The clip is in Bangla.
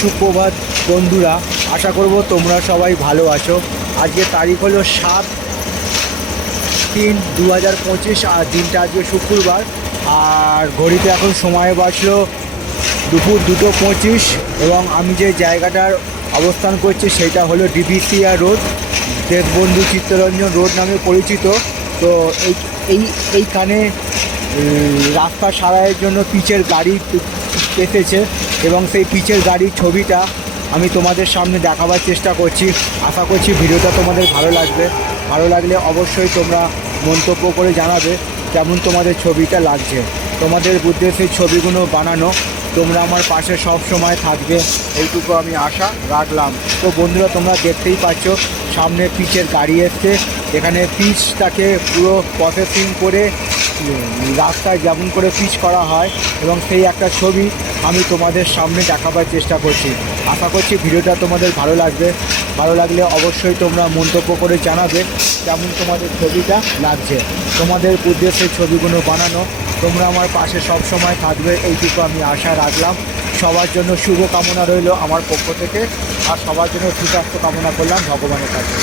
সুপ্রভাত বন্ধুরা, আশা করব তোমরা সবাই ভালো আছো। আজকে তারিখ হলো 7/3/2025 আর দিনটা আজকে শুক্রবার। আর ঘড়িতে এখন সময় বাজলো দুপুর 2:25 এবং আমি যে জায়গাটার অবস্থান করছি সেটা হলো ডিভিসিয়া রোড, দেশবন্ধু চিত্তরঞ্জন রোড নামে পরিচিত। তো এইখানে রাস্তা সারাইয়ের জন্য পিচের গাড়ি এসেছে এবং সেই পিচের গাড়ির ছবিটা আমি তোমাদের সামনে দেখাবার চেষ্টা করছি। আশা করছি ভিডিওটা তোমাদের ভালো লাগবে। ভালো লাগলে অবশ্যই তোমরা মন্তব্য করে জানাবে কেমন তোমাদের ছবিটা লাগছে। তোমাদের বুদ্ধে সেই ছবিগুলো বানানো, তোমরা আমার পাশে সব সময় থাকবে, এইটুকু আমি আশা রাখলাম। তো বন্ধুরা, তোমরা দেখতেই পাচ্ছ সামনে পিচের গাড়ি এসছে। এখানে পিচটাকে পুরো প্রসেসিং করে রাস্তায় যেমন করে পিচ করা হয় এবং সেই একটা ছবি আমি তোমাদের সামনে দেখাবার চেষ্টা করছি। আশা করছি ভিডিওটা তোমাদের ভালো লাগবে। ভালো লাগলে অবশ্যই তোমরা মন্তব্য করে জানাবে কেমন তোমাদের ছবিটা লাগছে। তোমাদের উদ্দেশ্যে ছবিগুলো বানানো, তোমরা আমার পাশে সব সময় থাকবে, এইটুকু আমি আশা রাখলাম। সবার জন্য শুভ কামনা রইল আমার পক্ষ থেকে, আর সবার জন্য সুস্বাস্থ্য কামনা করলাম ভগবানের কাছে।